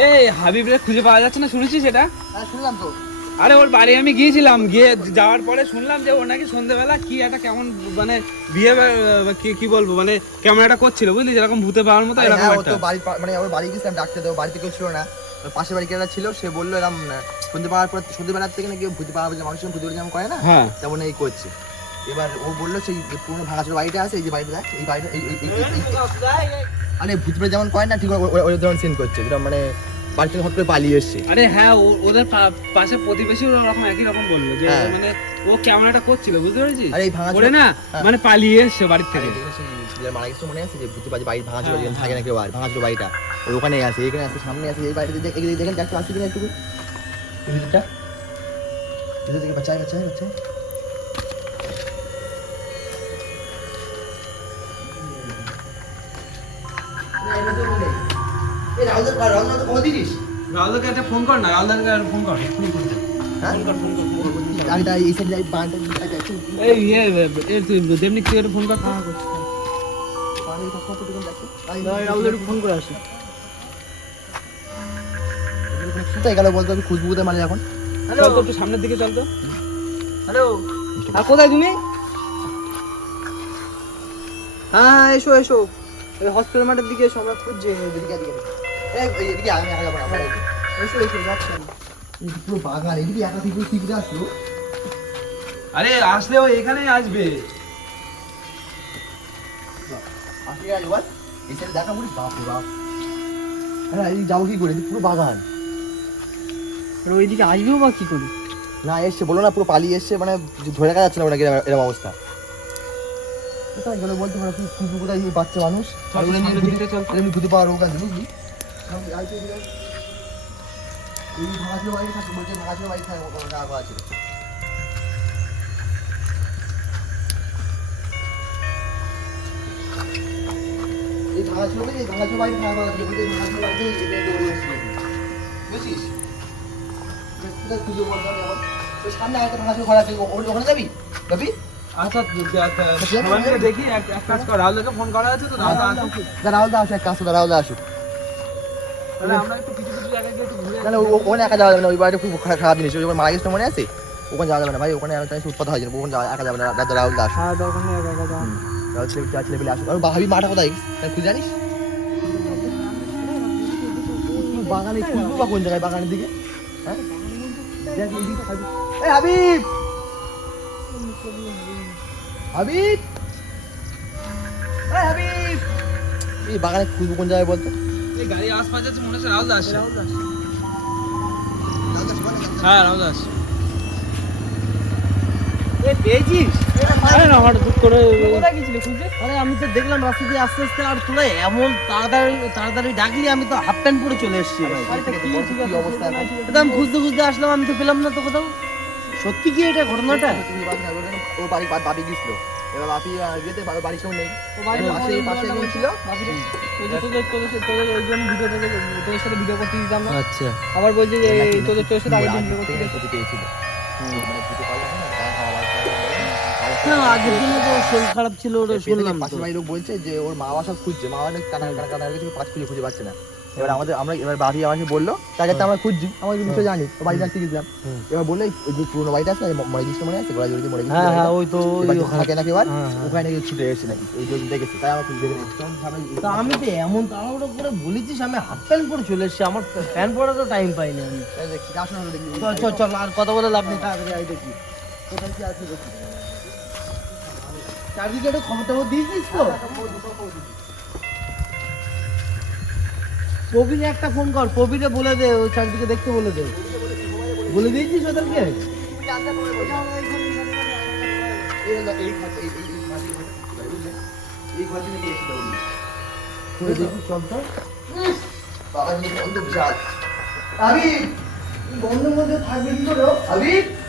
এই এই হাবিবরে খুঁজে পাওয়া যাচ্ছে না শুনেছিস সেটা হ্যাঁ শুনলাম তো আরে ওর বাড়ি আমি গিয়েছিলাম গিয়ে যাওয়ার পরে শুনলাম যে ও নাকি সন্ধ্যেবেলা কি একটা কেমন মানে বিয়ে কি কি বলব মানে কেমন একটা করছিল বুঝলি যেরকম ভূতে পাওয়ার মতো এরকম হ্যাঁ একটা তো বাড়ি মানে ওর বাড়ি গেছিলাম দেবো বাড়িতে কেউ ছিল না পাশে বাড়ি কেরা ছিল সে বলল এরকম সন্ধে পাওয়ার পর সন্ধে বেলার থেকে নাকি ভূতি পাওয়া যে মানুষ ভূতি যেমন করে না হ্যাঁ তেমন এই করছে এবার ও বলল সেই পুরোনো ভাঙাচোর বাড়িটা আছে এই যে বাড়িটা দেখ এই বাড়িটা এই- এই- এই- এই- এই- আরে ভূত যেমন করে না ঠিক ওই ধরনের সিন করছে যেটা মানে বাড়ি থেকে হট করে পালিয়ে এসছে। আরে হ্যাঁ ওদের পাশে প্রতিবেশী ওরকম একই রকম বলল যে হ্যাঁ। মানে ও কেমন একটা করছিল বুঝতে পেরেছিস? আরে ভাঙাচোরা- ওরে না হ্যাঁ। মানে পালিয়ে এসছে বাড়ির থেকে। মারা গেছে মনে আছে যে ভূতি বাড়ি বাড়ি ভাঙাচোর হ্যাঁ, বাড়ি বাড়িটা। ওখানে আছে এখানে আছে সামনে আছে এই বাড়িতে দেখেন দেখতে আসছে কিনা একটু ভিতরটা। ভিতর থেকে রাহুলদার রাহুলদার তো দিলিস রাহুলদাকে একটা ফোন কর না রাহুলদাকে ফোন কর? ফোন কর। হ্যাঁ? ইয়ে এ তুই দেমনি তুই একটা ফোন কর ফোন করে। আসি। কোথায় গেল বলতো? আমি খুশবু কোথায় মানে এখন? একটু সামনের দিকে চল তো। হ্যালো। আর কোথায় তুমি? হ্যাঁ এসো এসো। ওই হসপিটাল মাঠের দিকে এসো আমরা খুঁজছি। এদিকে এদিকে। এদিকে আমি একা যাব না এসো এসো যাচ্ছি পুরো বাগান এদিকে একা থেকে আসলো। আরে আসলে ও এখানেই আসবে। আসলে দেখা বলি বাপ রে বাপ। হ্যাঁ এই যাব কি করে? এদিকে পুরো বাগান। ওইদিকে আসবেও বা কি করে? না এসছে বলো না পুরো পালিয়ে এসছে মানে ধরে রাখা যাচ্ছে না এরকম- অবস্থা। কোথায় গেল বলতে? পারো কি কোথায় বাচ্চা মানুষ। এমনি পাওয়ার রোগ বুঝলি এই বাড়ি থাকে বলছে বাড়ি থাকে বাড়ি থাকে বলছে বুঝছিস? খুঁজে বলতে হবে এখন ওই সামনে একটা ভাঙাচোর ঘর আছে ওখানে যাবি? যাবি? আচ্ছা দেখি এক কাজ কর ফোন করা আছে তো রাহুল আসুক। রাহুল আসুক। না ওখানে একা যাওয়া যাবে না ওই বাড়িটা খুব খারাপ জিনিস ওই মারা গেছিল মনে আছে? ওখানে যাওয়া যাবে না ভাই ওখানে আমি উৎপাত হয় ওখানে যাওয়া একা যাবে না দাদা রাহুল দা আসুক। হ্যাঁ। রাহুল ছেলে চার ছেলে পেলে আসুক। আর ভাবি মাটা কোথায়? তাই জানিস? বাগানে খুঁজবো বা কোন জায়গায় বাগানের দিকে? হ্যাঁ? হাবিব। এই হাবিব হাবিব! এই বাগানে কোন জায়গায় বলতো? এই গাড়ি আশপাশ আছে মনে হচ্ছে রাহুলদা আসছে রাহুল দা হ্যাঁ আমি তো দেখলাম রাস্তা দিয়ে আস্তে আস্তে আর তোরা এমন তাড়াতাড়ি তাড়াতাড়ি ডাকলি আমি তো হাফ প্যান্ট পরে চলে এসেছি আমি খুঁজতে খুঁজতে আসলাম আমি তো পেলাম না তো কোথাও। সত্যি কি এটা ঘটনাটা? তুমি বাড়ি বাড়ি গেছিল এবার বাপি আহ, যেতে বাড়ি বাড়ি কেউ নেই। পাশে পাশে একজন ছিল। তোদের সাথে ভিডিও করতে দিতাম না। আচ্ছা। আবার বলছে যে তোদের তোর সাথে ভিডিও করতে পেয়েছিল। মানে ভূতে পারলাম না গা হাওয়া লাগছে। আগের দিনে তো শরীর খারাপ ছিল ওটা শুনলাম তো। পাশের বাড়ির লোক বলছে যে ওর মা বাবা সব খুঁজছে। মা বাবা কানা কানা কানা কিছু পাঁচ খুঁজে খুঁজে পাচ্ছে না। এবার আমাদের আমরা এবার বাড়ি আমাকে বলল তাকে তো আমরা খুঁজছি আমরা কিন্তু জানি তো বাড়ি থাকতে গেছিলাম। এবার বলল ওই যে পুরোনো বাড়িটা আছে মরে গেছিল মনে আছে? গোড়া জড়িতে মরে গেছিল হ্যাঁ হ্যাঁ ওই তো থাকে নাকি এবার হ্যাঁ, হ্যাঁ। ওখানে নাকি ছুটে এসেছে নাকি ওই জন্য দেখেছি তাই আমরা খুঁজে তা আমি তো এমন তাড়াহুড়ো করে বলেছিস আমি হাফ প্যান্ট পরে চলে এসেছি আমার প্যান্ট পরারও টাইম পাইনি আমি। চল চল চল আর কথা বলে লাভ নেই তাড়াতাড়ি আই দেখি। কোথায় কি আছে দেখি। চারদিকে একটু খবর টবর দিয়েছিস তো? প্রবীরে একটা ফোন কর প্রবীরে বলে দে, ওই চারদিকে দেখতে বলে দে। বলে দিয়েছিস ওদেরকে? হলো এই ঘর এই এই এই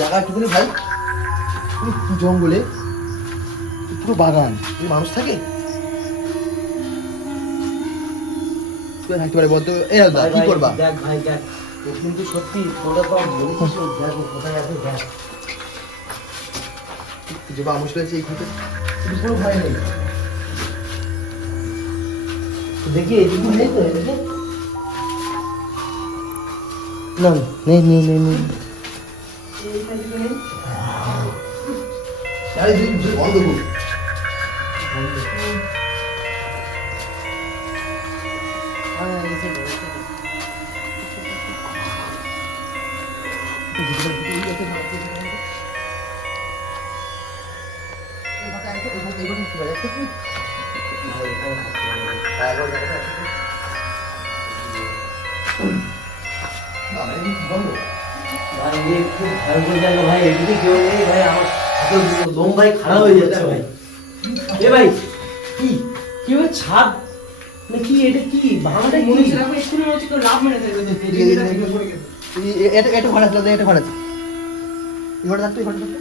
একটুখানি ভাই জঙ্গলে? পুরো বাগান এই মানুষ থাকে? থাকতে পারে বলতো এই হালদা কি করবা? দেখ ভাই দেখ কিন্তু সত্যি তোরা তো বলেছিস ও দেখ কোথায় আছে দেখ। যে বা মুশকিল আছে এই ঘুরতে কিন্তু কোনো ভয় নেই। দেখি এদিকে নেই তো এদিকে না নেই নেই নেই নেই। আরে দুই দুই বন্ধ ভয়ঙ্কর ভাই এদিকে কেউ নেই ভাই আমার লোম ভাই খারাপ হয়ে যাচ্ছে ভাই। এ ভাই কি? কি হবে ছাদ? না কি এটা কি? ভাঙাটা কি? এটা এটা ঘর আছে এটা ঘর আছে। এই ঘরটা থাকতো এই ঘরটা থাকতো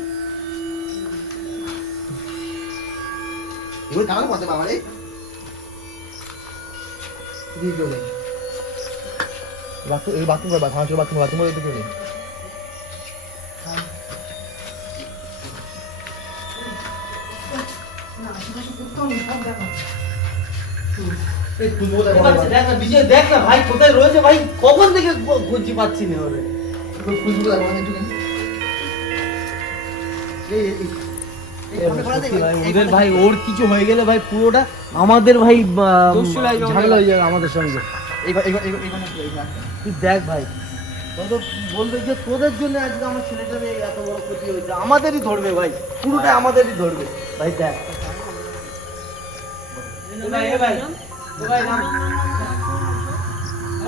এগুলো কারণ করতে বাবা রে? দিয়ে কেউ নেই বাথরুম এই বাথরুম বাথরুম বাথরুম করে কেউ নেই ওদের ভাই ওর কিছু হয়ে গেলে ভাই পুরোটা আমাদের ভাই ঝামেলা হয়ে যাবে আমাদের সঙ্গে তুই দেখ ভাই বলবে যে তোদের জন্য আজকে আমার ছেলেটার এত বড় ক্ষতি হয়েছে আমাদেরই ধরবে, ভাই। পুরোটা আমাদেরই ধরবে। ভাই, দেখ। ভাই, এ ভাই, এ ভাই, নাম।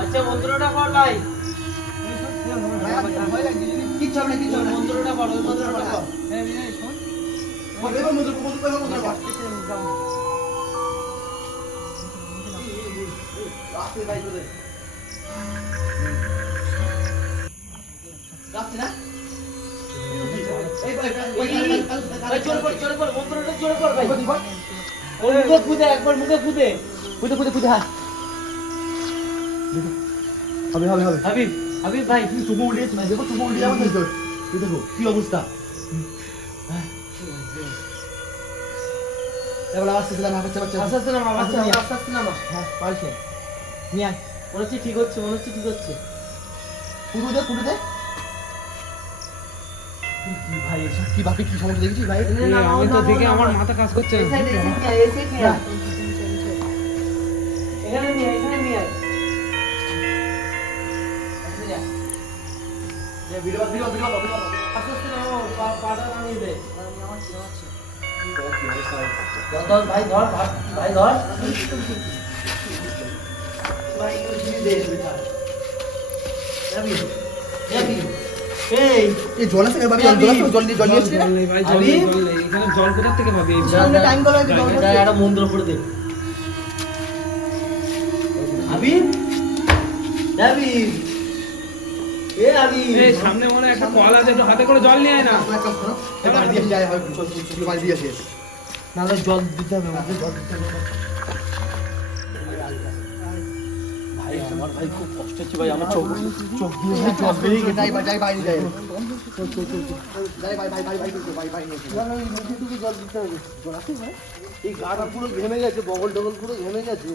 আচ্ছা মন্ত্রটা কর ভাই কিচ্ছু হবে না কিচ্ছু হবে মন্ত্রটা কর মন্ত্রটা কর এবার মুদ্রা মুদ্রা মুদ্রা মুদ্রা রাখতে ভাই তোদের রাখছি না এই ভাই ভাই, জোর কর, মন্ত্রটা জোর কর ভাই। ওর মুখে ফুদে, একবার মুখে ফুদে। কুদে কুদে কুদে হ্যাঁ হবে হবে হবে হাবিব, হাবিব ভাই, চুপ উল্টে না দেখো চুপ উল্টে যাবে তো এই দেখো কি অবস্থা। এবার দিলাম বাচ্চা বাচ্চা। আস্তে আস্তে নামা, বাচ্চা, আস্তে আস্তে নামা। হ্যাঁ পারছে। নিয়ে আয়। মনে হচ্ছে ঠিক হচ্ছে, মনে হচ্ছে ঠিক হচ্ছে। কুদু দে কুদু দে। ভাই এসব কি বাপি কি সমস্যা ভাই? আমি তো দেখে। আমার মাথা কাজ করছে। এখানে নিয়ে এখানে নিয়ে ভিডিও ভিডিও ভিডিও ভিডিও আস্তে আস্তে পাটা নামিয়ে দে। ধর, ধর, ভাই ধর ভাই- ধর। ভাই যাবি যাবি এই এই জল আছে বাপি জল আছে জল দিয়ে জল দিয়ে এসেছিস জল নেই ভাই জল নেই, এখানে জল কোথা থেকে পাবি? সামনে টাইম কল আছে জল এটা একটা মন্ত্র পড়ে দে। আবি? যাবি এ আবি? এই সামনে মনে হয় একটা কল আছে একটু হাতে করে জল নিয়ে আয় না। বাড়ি দিয়ে যায় হয় চল চল চল বাড়ি দিয়ে আসি। নাহলে জল দিতে হবে জল দিতে হবে। আমার ভাই খুব কষ্ট হচ্ছে ভাই আমার চোখ চোখ দিয়ে জল বেরিয়ে গেছে। যাই যাই বাইরে যাই। যাই ভাই এই গাটা পুরো ঘেমে গেছে বগল টগল পুরো ঘেমে গেছে।